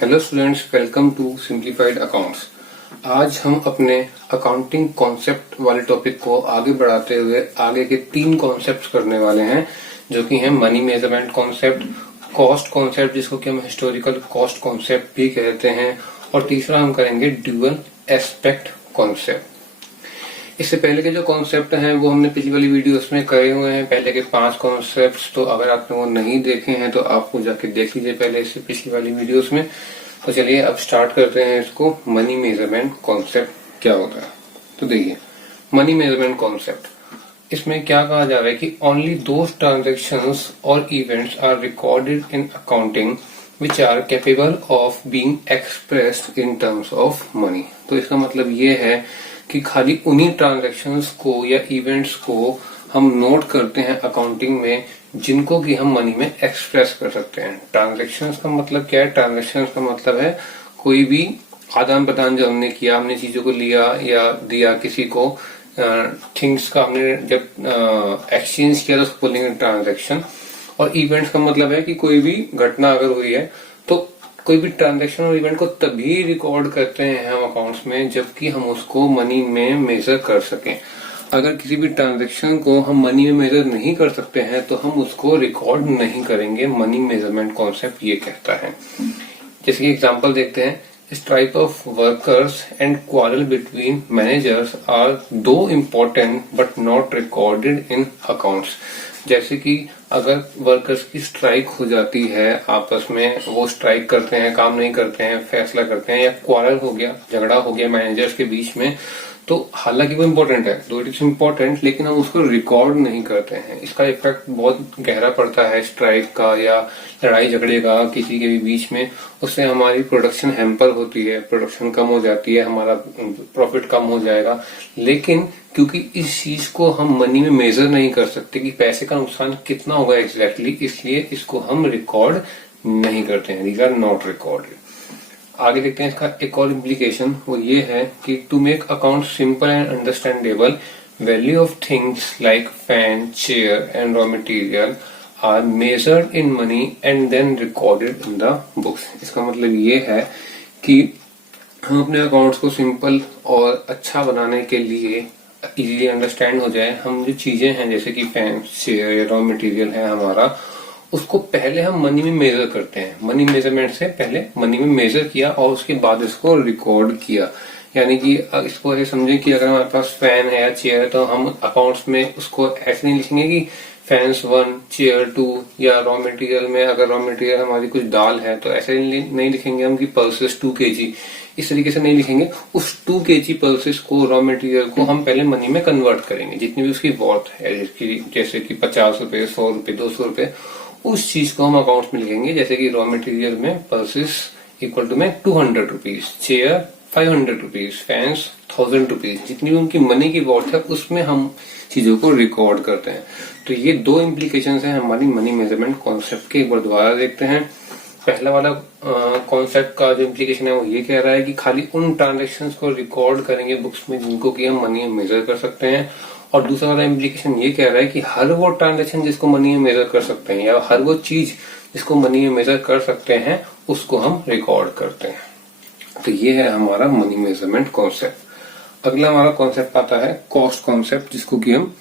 Hello students, welcome to simplified accounts. आज हम अपने अकाउंटिंग कॉन्सेप्ट वाले टॉपिक को आगे बढ़ाते हुए आगे के 3 कॉन्सेप्ट्स करने वाले हैं, जो कि हैं money measurement concept, cost concept जिसको कि हम हिस्टोरिकल कॉस्ट कॉन्सेप्ट भी कहते हैं, और तीसरा हम करेंगे ड्यूअल एस्पेक्ट कॉन्सेप्ट। इससे पहले के जो कॉन्सेप्ट हैं वो हमने पिछली वाली वीडियोस में करे हुए हैं, पहले के 5 कॉन्सेप्ट्स। तो अगर आपने वो नहीं देखे हैं तो आपको जाके देख लीजिए पहले इससे पिछली वाली वीडियोस में। तो चलिए अब स्टार्ट करते हैं इसको। मनी मेजरमेंट कॉन्सेप्ट क्या होता है? तो देखिए, मनी मेजरमेंट कॉन्सेप्ट, इसमें क्या कहा जा रहा है कि ओनली दोज ट्रांजेक्शंस और events are recorded in accounting which are capable of being expressed in terms of money. तो इसका मतलब ये है कि खाली उन्हीं ट्रांजैक्शंस को या इवेंट्स को हम नोट करते हैं अकाउंटिंग में जिनको कि हम मनी में एक्सप्रेस कर सकते हैं। ट्रांजैक्शंस का मतलब क्या है? ट्रांजैक्शंस का मतलब है कोई भी आदान प्रदान जो हमने किया, हमने चीजों को लिया या दिया किसी को, थिंग्स का हमने जब एक्सचेंज किया तो उसको बोलेंगे ट्रांजैक्शन। और इवेंट्स का मतलब है कि कोई भी घटना अगर हुई है तो कोई भी ट्रांजैक्शन और इवेंट को तभी रिकॉर्ड करते हैं हम अकाउंट्स में जबकि हम उसको मनी में मेजर कर सकें। अगर किसी भी ट्रांजैक्शन को हम मनी में मेजर नहीं कर सकते हैं तो हम उसको रिकॉर्ड नहीं करेंगे। मनी मेजरमेंट कॉन्सेप्ट ये कहता है। जैसे कि एग्जांपल देखते हैं, strike of workers and quarrel between managers are दो important but not recorded in accounts. जैसे कि अगर वर्कर्स की स्ट्राइक हो जाती है, आपस में वो स्ट्राइक करते हैं, काम नहीं करते हैं, फैसला करते हैं, या क्वारल हो गया, झगड़ा हो गया मैनेजर्स के बीच में, तो हालांकि वो इम्पोर्टेंट है, दो इट इज इम्पोर्टेंट, लेकिन हम उसको रिकॉर्ड नहीं करते हैं। इसका इफेक्ट बहुत गहरा पड़ता है स्ट्राइक का या लड़ाई झगड़े का किसी के भी बीच में। उससे हमारी प्रोडक्शन हैम्पर होती है, प्रोडक्शन कम हो जाती है, हमारा प्रॉफिट कम हो जाएगा। लेकिन क्योंकि इस चीज को हम मनी में मेजर नहीं कर सकते कि पैसे का नुकसान कितना होगा एग्जैक्टली, इसलिए इसको हम रिकॉर्ड नहीं करते हैं। These are not recorded. आगे देखते हैं इसका एक और इम्प्लीकेशन, वो ये है कि to make account simple and understandable, value of things like fan, chair and raw material are measured in money and then recorded in the books. इसका मतलब ये है कि हम अपने अकाउंट्स को सिंपल और अच्छा बनाने के लिए, इजीली अंडरस्टैंड हो जाए, हम जो चीजें हैं जैसे कि फैन, चेयर या रॉ मटेरियल है हमारा, उसको पहले हम मनी में मेजर करते हैं। मनी मेजरमेंट से पहले मनी में मेजर किया और उसके बाद इसको रिकॉर्ड किया। यानी कि इसको ऐसे समझे कि अगर हमारे पास फैन है या चेयर है तो हम अकाउंट्स में उसको ऐसे नहीं लिखेंगे कि फैंस 1, चेयर 2, या रॉ मटेरियल में अगर रॉ मटेरियल हमारी कुछ दाल है तो ऐसे नहीं लिखेंगे हम कि पल्सेस 2 kg, इस तरीके से नहीं लिखेंगे। उस 2 kg पल्सेस को, रॉ मटेरियल को हम पहले मनी में कन्वर्ट करेंगे, जितनी भी उसकी वर्थ है, जैसे कि 50 रुपए, 100 रुपए, 200 रुपए, उस चीज को हम अकाउंट्स में लिखेंगे। जैसे कि रॉ मटेरियल में पल्सेस इक्वल टू में 200 rupees, chair 500 rupees, fans 1000 rupees, जितनी भी उनकी मनी की वर्थ है उसमें हम चीजों को रिकॉर्ड करते हैं। तो ये 2 इम्प्लीकेशन है हमारी मनी मेजरमेंट कॉन्सेप्ट के। एक बार दोबारा देखते हैं। पहला वाला कॉन्सेप्ट का जो इम्प्लीकेशन है वो ये कह रहा है कि खाली उन ट्रांजेक्शन्स को रिकॉर्ड करेंगे बुक्स में जिनको कि हम मनी में मेजर कर सकते हैं। और दूसरा वाला इम्प्लीकेशन ये कह रहा है कि हर वो ट्रांजेक्शन जिसको मनी में मेजर कर सकते हैं या हर वो चीज जिसको मनी में मेजर कर सकते हैं उसको हम रिकॉर्ड करते हैं। तो ये है हमारा मनी मेजरमेंट कॉन्सेप्ट। अगला हमारा कॉन्सेप्ट आता है कॉस्ट कॉन्सेप्ट, जिसको कि हम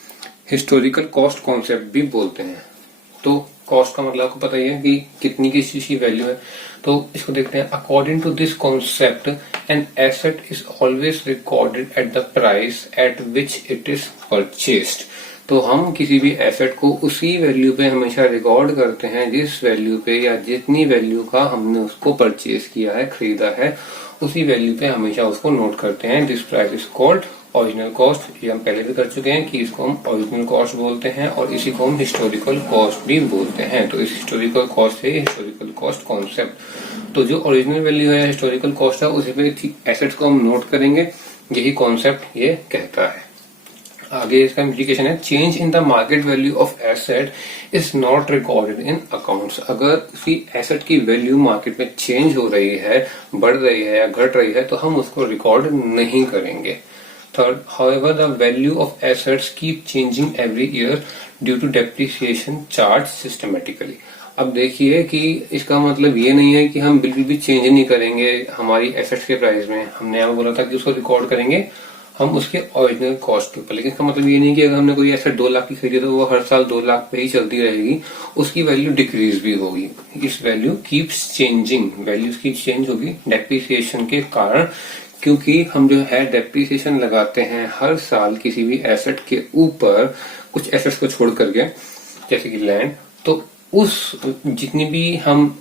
हिस्टोरिकल कॉस्ट कॉन्सेप्ट भी बोलते हैं। तो कॉस्ट का मतलब आपको पता ही है कि कितनी किस चीज की वैल्यू है। तो इसको देखते हैं। According to this concept an asset is always recorded at the price at which it is purchased. तो हम किसी भी एसेट को उसी वैल्यू पे हमेशा रिकॉर्ड करते हैं जिस वैल्यू पे या जितनी वैल्यू का हमने उसको परचेज किया है, खरीदा है, उसी वैल्यू पे हमेशा उसको नोट करते हैं। This price is called original cost. ये हम पहले भी कर चुके हैं कि इसको हम ओरिजिनल कॉस्ट बोलते हैं और इसी को हम हिस्टोरिकल कॉस्ट भी बोलते हैं। तो इस हिस्टोरिकल कॉस्ट है हिस्टोरिकल कॉस्ट कॉन्सेप्ट। तो जो ओरिजिनल वैल्यू है हिस्टोरिकल कॉस्ट है उसी पे एसेट्स को हम नोट करेंगे, यही कॉन्सेप्ट ये कहता है। आगे इसका इम्प्लीकेशन है, change in the market value of asset is not recorded in accounts. अगर किसी एसेट की वैल्यू मार्केट में चेंज हो रही है, बढ़ रही है या घट रही है तो हम उसको रिकॉर्ड नहीं करेंगे। Third, however, the value of assets keep changing every year due to depreciation charged systematically. अब देखिए कि इसका मतलब ये नहीं है कि हम बिल्कुल भी चेंज नहीं करेंगे हमारी एसेट्स के प्राइस में। हमने यहाँ बोला था कि उसको रिकॉर्ड करेंगे हम उसके ओरिजिनल कॉस्ट के ऊपर, लेकिन इसका मतलब ये नहीं कि अगर हमने कोई एसेट 2 लाख की खरीदी तो वो हर साल 2 लाख पे ही चलती रहेगी, उसकी वैल्यू डिक्रीज भी होगी। इस वैल्यू कीप्स चेंजिंग, वैल्यूज की चेंज होगी डेप्रिसिएशन के कारण, क्योंकि हम जो है डेप्रिसिएशन लगाते हैं हर साल किसी भी एसेट के ऊपर, कुछ एसेट्स को छोड़ करके, जैसे कि लैंड। तो उस जितनी भी हम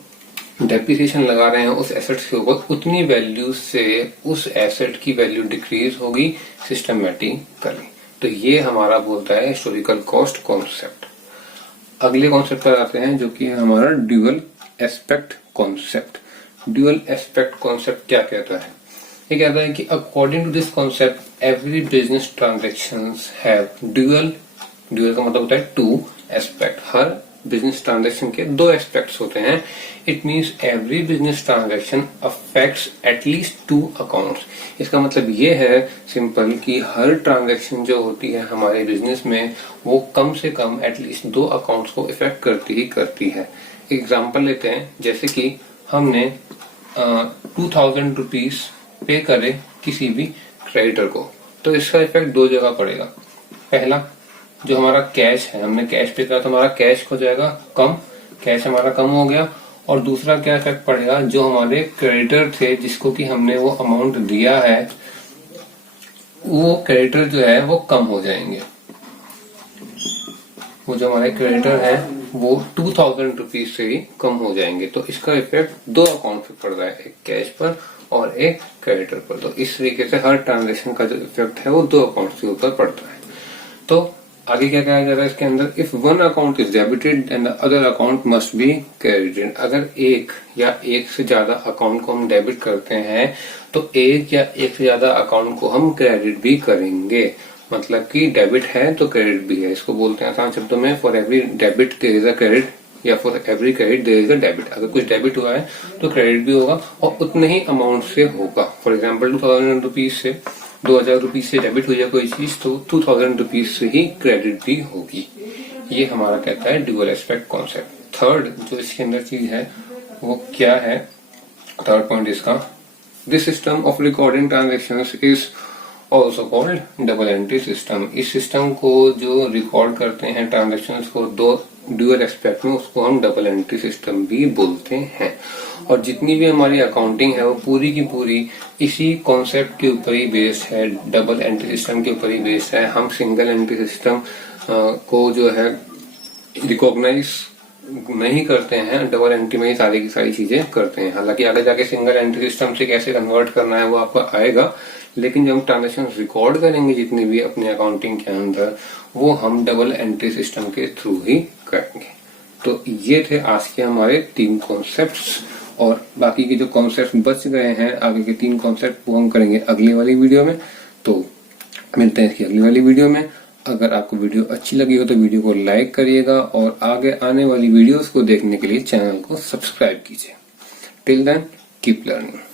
डेप्रिसिएशन लगा रहे हैं उस एसेट्स के ऊपर, उतनी वैल्यू से उस एसेट की वैल्यू डिक्रीज होगी सिस्टमेटिकली। तो ये हमारा बोलता है हिस्टोरिकल कॉस्ट कॉन्सेप्ट। अगले कॉन्सेप्ट पर आते हैं जो कि है हमारा dual aspect concept. Dual aspect concept क्या कहता है? ये कहता है कि according to this concept every business transactions have dual का मतलब होता है 2 एस्पेक्ट। हर बिजनेस ट्रांजैक्शन के 2 एस्पेक्ट्स होते हैं। It means every business transaction affects at least 2 accounts. इसका मतलब ये है सिंपल कि हर ट्रांजैक्शन जो होती है हमारे बिजनेस में वो कम से कम एटलीस्ट 2 अकाउंट्स को इफेक्ट करती है। एग्जाम्पल लेते हैं, जैसे कि हमने 2000 रुपीज पे करे किसी भी क्रेडिटर को, तो इसका इफेक्ट 2 जगह पड़ेगा। पहला, जो हमारा कैश है, हमने कैश पे करा तो हमारा कैश हो जाएगा कम, कैश हमारा कम हो गया। और दूसरा क्या इफेक्ट पड़ेगा, जो हमारे क्रेडिटर थे जिसको कि हमने वो अमाउंट दिया है, वो क्रेडिटर जो है वो कम हो जाएंगे। वो जो हमारे क्रेडिटर है वो 2000 रुपीज से ही कम हो जाएंगे। तो इसका इफेक्ट 2 अकाउंट पे पड़ रहा है, एक कैश पर और एक क्रेडिटर पर। तो इस तरीके से हर ट्रांजेक्शन का जो इफेक्ट है वो 2 अकाउंट के ऊपर पड़ता है। तो आगे क्या कहा जा रहा है इसके अंदर, if one account is debited and the other account must be credited. अगर एक या एक से ज्यादा अकाउंट को हम डेबिट करते हैं तो एक या एक से ज्यादा अकाउंट को हम क्रेडिट भी करेंगे। मतलब कि डेबिट है तो क्रेडिट भी है। इसको बोलते हैं आसान शब्दों में, for every debit there is a credit, या for every credit there is a debit. अगर कुछ डेबिट हुआ है तो क्रेडिट भी होगा और उतने ही अमाउंट से होगा। फॉर एग्जाम्पल 2000 रुपीज से 2000 रुपीज से डेबिट हुई है कोई चीज तो 2000 रुपीज से ही क्रेडिट भी होगी। ये हमारा कहता है ड्यूअल एस्पेक्ट कॉन्सेप्ट। थर्ड जो इसके अंदर चीज है वो क्या है, थर्ड पॉइंट इसका, this system of recording transactions is also called double entry system. इस सिस्टम को जो रिकॉर्ड करते हैं ट्रांजेक्शंस को 2 ड्यूअल एस्पेक्ट में, उसको हम डबल एंट्री सिस्टम भी बोलते हैं। और जितनी भी हमारी अकाउंटिंग है वो पूरी की पूरी इसी कॉन्सेप्ट के ऊपर ही बेस्ड है, डबल एंट्री सिस्टम के ऊपर ही बेस्ड है। हम सिंगल एंट्री सिस्टम को जो है रिकॉग्नाइज नहीं करते हैं, डबल एंट्री में ही सारी की सारी चीजें करते हैं। हालांकि आगे जाके सिंगल एंट्री सिस्टम से कैसे कन्वर्ट करना है वो आपको आएगा, लेकिन जब हम ट्रांजेक्शन रिकॉर्ड करेंगे जितनी भी अपने अकाउंटिंग के अंदर, वो हम डबल एंट्री सिस्टम के थ्रू ही करेंगे। तो ये थे आज के हमारे 3 कॉन्सेप्ट्स, और बाकी के जो कॉन्सेप्ट बच गए हैं आगे के 3 कॉन्सेप्ट वो हम करेंगे अगली वाली वीडियो में। तो मिलते हैं इसकी अगली वाली वीडियो में। अगर आपको वीडियो अच्छी लगी हो तो वीडियो को लाइक करिएगा और आगे आने वाली वीडियोस को देखने के लिए चैनल को सब्सक्राइब कीजिए। Till then keep learning.